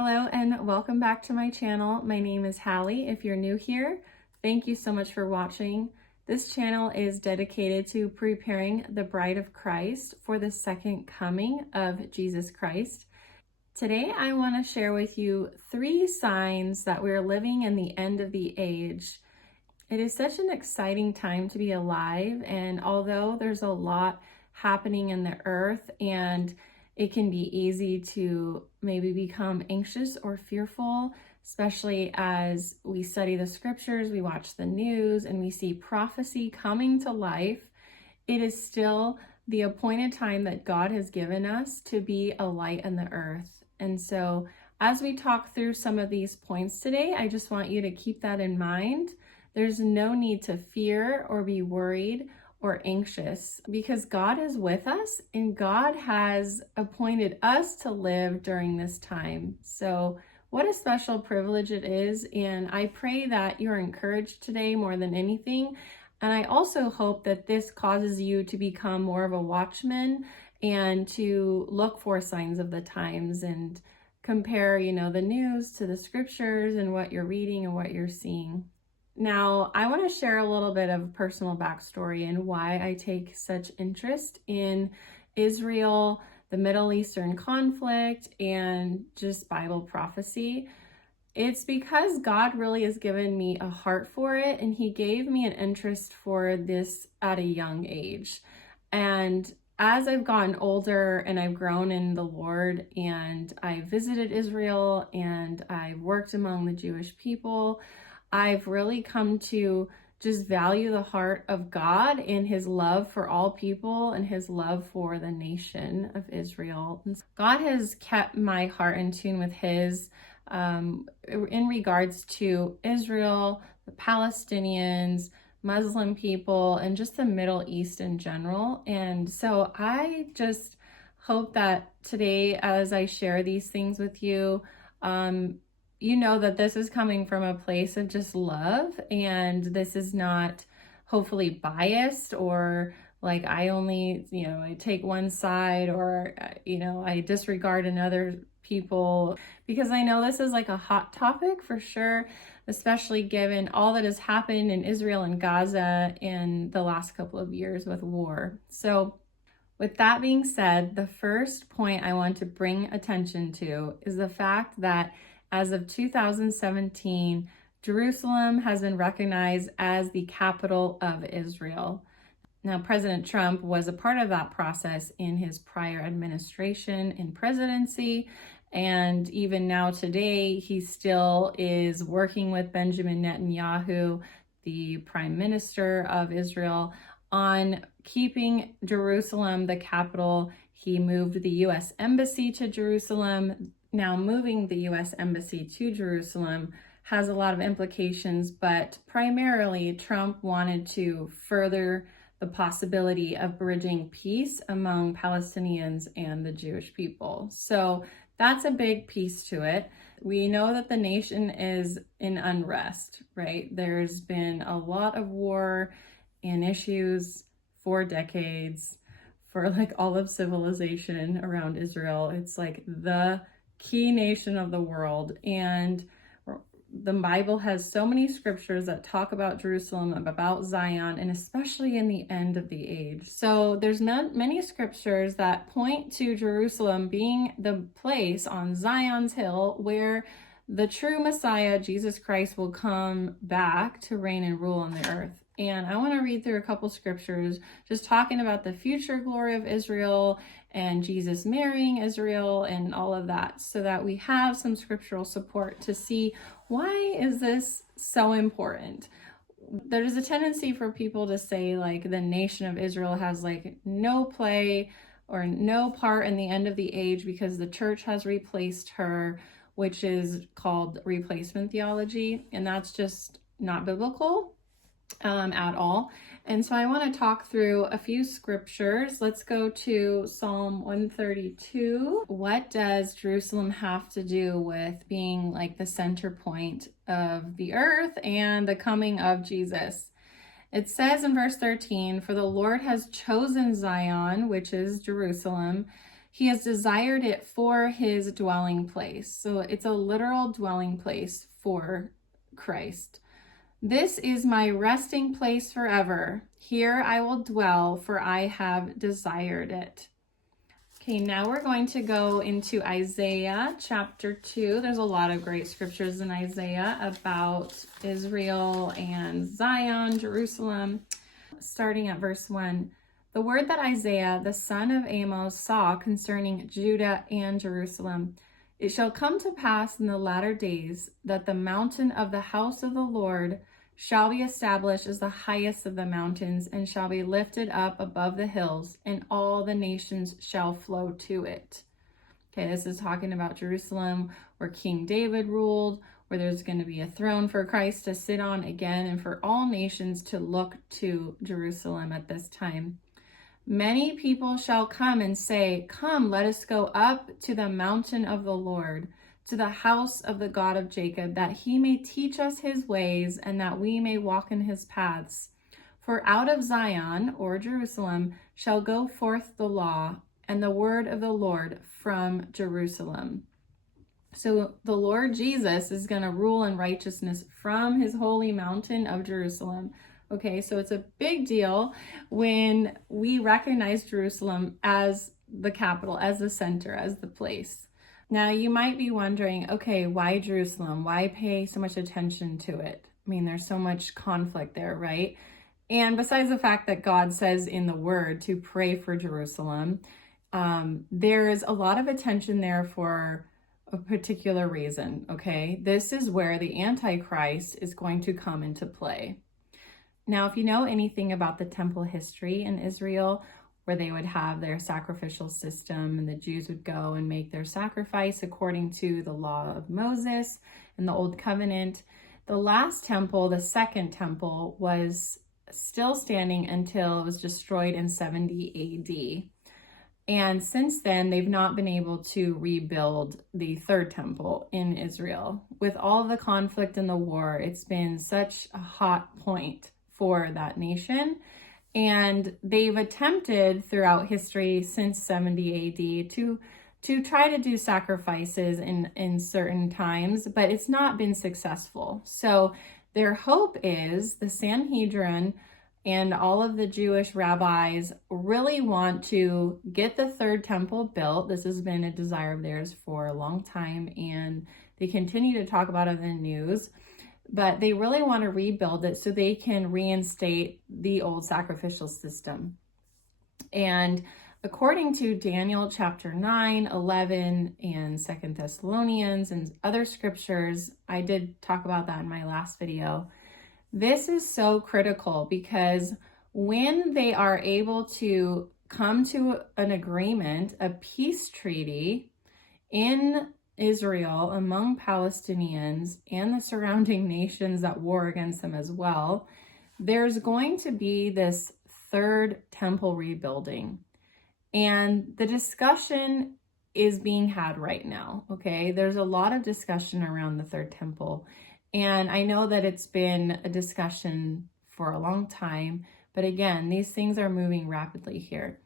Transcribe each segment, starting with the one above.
Hello and welcome back to my channel. My name is Halley. If you're new here, thank you so much for watching. This channel is dedicated to preparing the bride of Christ for the second coming of Jesus Christ. Today I want to share with you 3 signs that we're living in the end of the age. It is such an exciting time to be alive, and although there's a lot happening in the earth and it can be easy to maybe become anxious or fearful, especially as we study the scriptures, we watch the news, and we see prophecy coming to life. It is still the appointed time that God has given us to be a light in the earth. And so as we talk through some of these points today, I just want you to keep that in mind. There's no need to fear or be worried or anxious, because God is with us and God has appointed us to live during this time. So what a special privilege it is, and I pray that you're encouraged today more than anything. And I also hope that this causes you to become more of a watchman and to look for signs of the times and compare, the news to the scriptures and what you're reading and what you're seeing. Now, I want to share a little bit of personal backstory and why I take such interest in Israel, the Middle Eastern conflict, and just Bible prophecy. It's because God really has given me a heart for it, and He gave me an interest for this at a young age. And as I've gotten older and I've grown in the Lord, and I visited Israel and I've worked among the Jewish people, I've really come to just value the heart of God and His love for all people and His love for the nation of Israel. God has kept my heart in tune with His in regards to Israel, the Palestinians, Muslim people, and just the Middle East in general. And so I just hope that today, as I share these things with you, you know that this is coming from a place of just love, and this is not hopefully biased or like I only, I take one side, or, I disregard another people, because I know this is like a hot topic for sure, especially given all that has happened in Israel and Gaza in the last couple of years with war. So with that being said, the first point I want to bring attention to is the fact that as of 2017, Jerusalem has been recognized as the capital of Israel. Now, President Trump was a part of that process in his prior administration and presidency. And even now today, he still is working with Benjamin Netanyahu, the prime minister of Israel, on keeping Jerusalem the capital. He moved the U.S. embassy to Jerusalem. Now, moving the U.S. embassy to Jerusalem has a lot of implications, but primarily Trump wanted to further the possibility of bridging peace among Palestinians and the Jewish people. So that's a big piece to it. We know that the nation is in unrest, right? There's been a lot of war and issues for decades, for like all of civilization around Israel. It's like the key nation of the world, and the Bible has so many scriptures that talk about Jerusalem, about Zion, and especially in the end of the age. So there's many scriptures that point to Jerusalem being the place on Zion's hill where the true Messiah, Jesus Christ, will come back to reign and rule on the earth. And I want to read through a couple scriptures just talking about the future glory of Israel and Jesus marrying Israel and all of that, so that we have some scriptural support to see why is this so important. There's a tendency for people to say like the nation of Israel has like no play or no part in the end of the age because the church has replaced her, which is called replacement theology, and that's just not biblical at all. And so I want to talk through a few scriptures. Let's go to Psalm 132. What does Jerusalem have to do with being like the center point of the earth and the coming of Jesus? It says in verse 13, "For the Lord has chosen Zion," which is Jerusalem, He has desired it for his dwelling place. So it's a literal dwelling place for Christ. This is my resting place forever. Here I will dwell, for I have desired it. Okay, now we're going to go into Isaiah chapter 2. There's a lot of great scriptures in Isaiah about Israel and Zion, Jerusalem. Starting at verse 1. The word that Isaiah, the son of Amos, saw concerning Judah and Jerusalem. It shall come to pass in the latter days that the mountain of the house of the Lord shall be established as the highest of the mountains, and shall be lifted up above the hills, and all the nations shall flow to it. Okay, this is talking about Jerusalem, where King David ruled, where there's going to be a throne for Christ to sit on again, and for all nations to look to Jerusalem at this time. Many people shall come and say, Come, let us go up to the mountain of the Lord, to the house of the God of Jacob, that he may teach us his ways, and that we may walk in his paths. For out of Zion, or Jerusalem, shall go forth the law, and the word of the Lord from Jerusalem. So the Lord Jesus is going to rule in righteousness from his holy mountain of Jerusalem. Okay, so it's a big deal when we recognize Jerusalem as the capital, as the center, as the place. Now, you might be wondering, okay, why Jerusalem? Why pay so much attention to it? I mean, there's so much conflict there, right? And besides the fact that God says in the word to pray for Jerusalem, there is a lot of attention there for a particular reason, okay? This is where the Antichrist is going to come into play. Now, if you know anything about the temple history in Israel, where they would have their sacrificial system and the Jews would go and make their sacrifice according to the law of Moses and the Old Covenant, the last temple, the second temple, was still standing until it was destroyed in 70 AD. And since then, they've not been able to rebuild the third temple in Israel. With all of the conflict and the war, it's been such a hot point for that nation. And they've attempted throughout history since 70 AD to try to do sacrifices in certain times, but it's not been successful. So their hope is the Sanhedrin and all of the Jewish rabbis really want to get the third temple built. This has been a desire of theirs for a long time, and they continue to talk about it in the news. But they really want to rebuild it so they can reinstate the old sacrificial system. And according to Daniel chapter 9, 11, and 2 Thessalonians and other scriptures, I did talk about that in my last video. This is so critical because when they are able to come to an agreement, a peace treaty in Israel among Palestinians and the surrounding nations that war against them as well, there's going to be this third temple rebuilding. And the discussion is being had right now, okay? There's a lot of discussion around the third temple. And I know that it's been a discussion for a long time, but again, these things are moving rapidly here.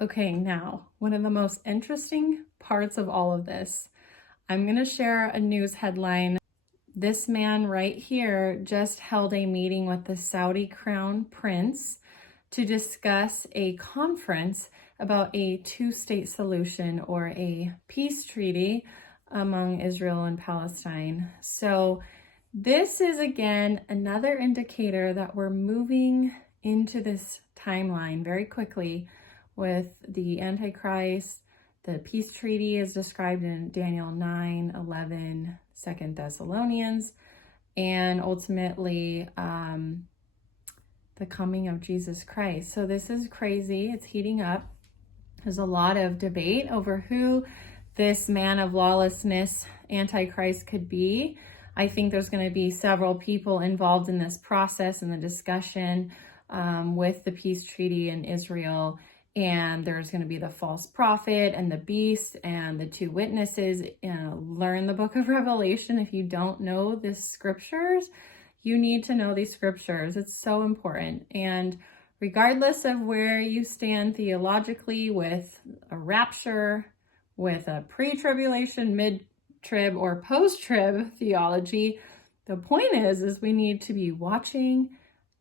Okay, now, one of the most interesting parts of all of this, I'm going to share a news headline. This man right here just held a meeting with the Saudi crown prince to discuss a conference about a two-state solution or a peace treaty among Israel and Palestine. So this is, again, another indicator that we're moving into this timeline very quickly with the Antichrist. The peace treaty is described in Daniel 9, 11, 2 Thessalonians, and ultimately the coming of Jesus Christ. So this is crazy. It's heating up. There's a lot of debate over who this man of lawlessness, Antichrist, could be. I think there's going to be several people involved in this process and the discussion with the peace treaty in Israel. And there's going to be the false prophet and the beast and the two witnesses. Learn the book of Revelation. If you don't know the scriptures, you need to know these scriptures. It's so important. And regardless of where you stand theologically with a rapture, with a pre-tribulation, mid-trib, or post-trib theology, the point is we need to be watching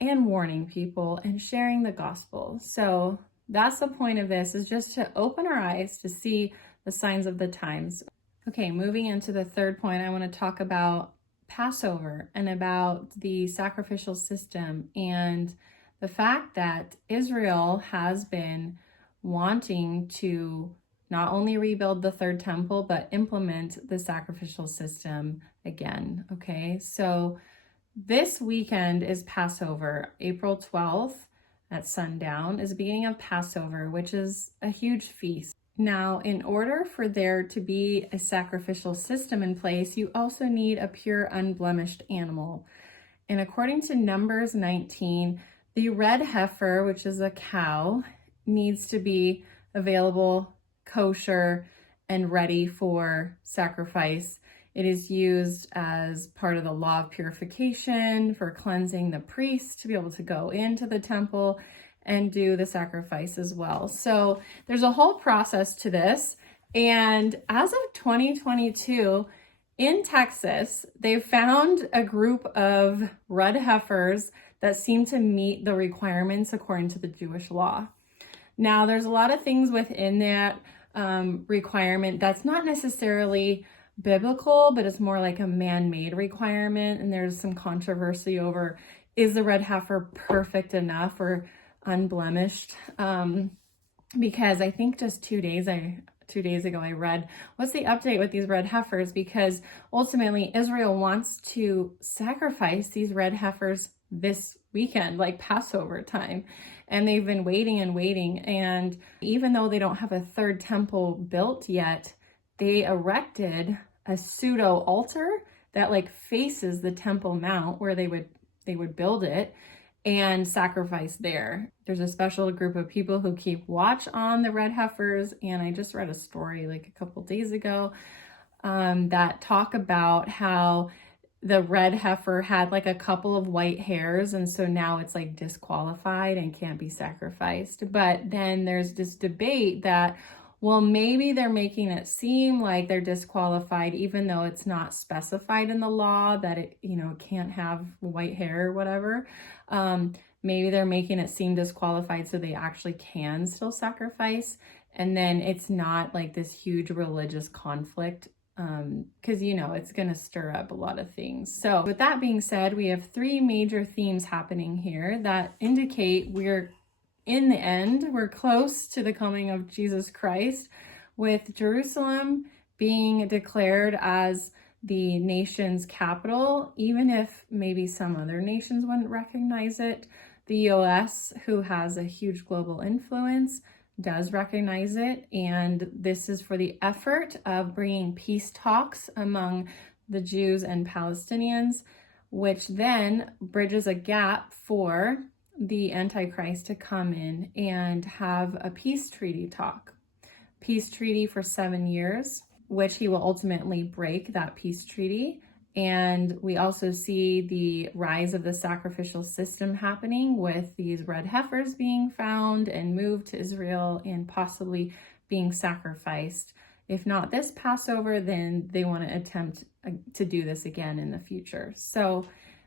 and warning people and sharing the gospel. So that's the point of this, is just to open our eyes to see the signs of the times. Okay, moving into the third point, I want to talk about Passover and about the sacrificial system and the fact that Israel has been wanting to not only rebuild the third temple, but implement the sacrificial system again. Okay, so this weekend is Passover. April 12th at sundown is the beginning of Passover, which is a huge feast. Now, in order for there to be a sacrificial system in place, you also need a pure, unblemished animal. And according to Numbers 19, the red heifer, which is a cow, needs to be available, kosher, and ready for sacrifice. It is used as part of the law of purification for cleansing the priest to be able to go into the temple and do the sacrifice as well. So there's a whole process to this. And as of 2022, in Texas, they found a group of red heifers that seem to meet the requirements according to the Jewish law. Now, there's a lot of things within that requirement that's not necessarily biblical, but it's more like a man-made requirement. And there's some controversy over, is the red heifer perfect enough or unblemished? Because I think just 2 days ago I read, what's the update with these red heifers? Because ultimately Israel wants to sacrifice these red heifers this weekend, like Passover time. And they've been waiting and waiting. And even though they don't have a third temple built yet, they erected a pseudo altar that like faces the Temple Mount where they would build it and sacrifice there. There's a special group of people who keep watch on the red heifers. And I just read a story like a couple days ago that talk about how the red heifer had like a couple of white hairs, and so now it's like disqualified and can't be sacrificed. But then there's this debate that, well, maybe they're making it seem like they're disqualified, even though it's not specified in the law that it, can't have white hair or whatever. Maybe they're making it seem disqualified so they actually can still sacrifice. And then it's not like this huge religious conflict, because, it's going to stir up a lot of things. So with that being said, we have three major themes happening here that indicate we're in the end, we're close to the coming of Jesus Christ, with Jerusalem being declared as the nation's capital, even if maybe some other nations wouldn't recognize it. The US, who has a huge global influence, does recognize it, and this is for the effort of bringing peace talks among the Jews and Palestinians, which then bridges a gap for the Antichrist to come in and have a peace treaty talk. Peace treaty for 7 years, which he will ultimately break that peace treaty. And we also see the rise of the sacrificial system happening with these red heifers being found and moved to Israel and possibly being sacrificed. If not this Passover, then they want to attempt to do this again in the future. So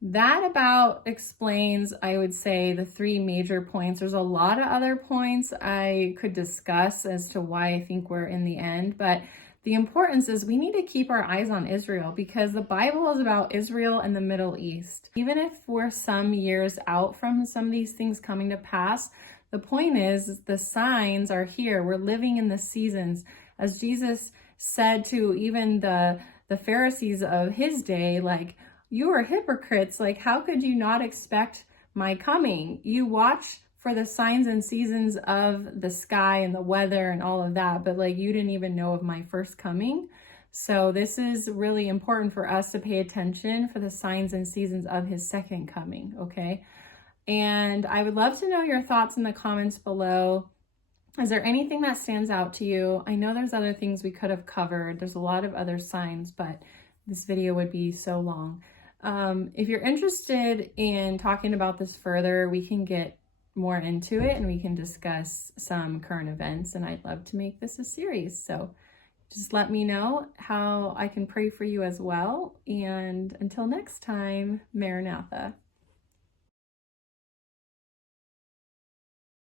that about explains, I would say, the three major points. There's a lot of other points I could discuss as to why I think we're in the end, but the importance is we need to keep our eyes on Israel, because the Bible is about Israel and the Middle East. Even if we're some years out from some of these things coming to pass, the point is the signs are here. We're living in the seasons. As Jesus said to even the Pharisees of his day, like, you are hypocrites. Like, how could you not expect my coming? You watch for the signs and seasons of the sky and the weather and all of that, but like you didn't even know of my first coming. So this is really important for us to pay attention for the signs and seasons of his second coming, okay? And I would love to know your thoughts in the comments below. Is there anything that stands out to you? I know there's other things we could have covered. There's a lot of other signs, but this video would be so long. If you're interested in talking about this further, we can get more into it and we can discuss some current events, and I'd love to make this a series. So just let me know how I can pray for you as well. And until next time, Maranatha.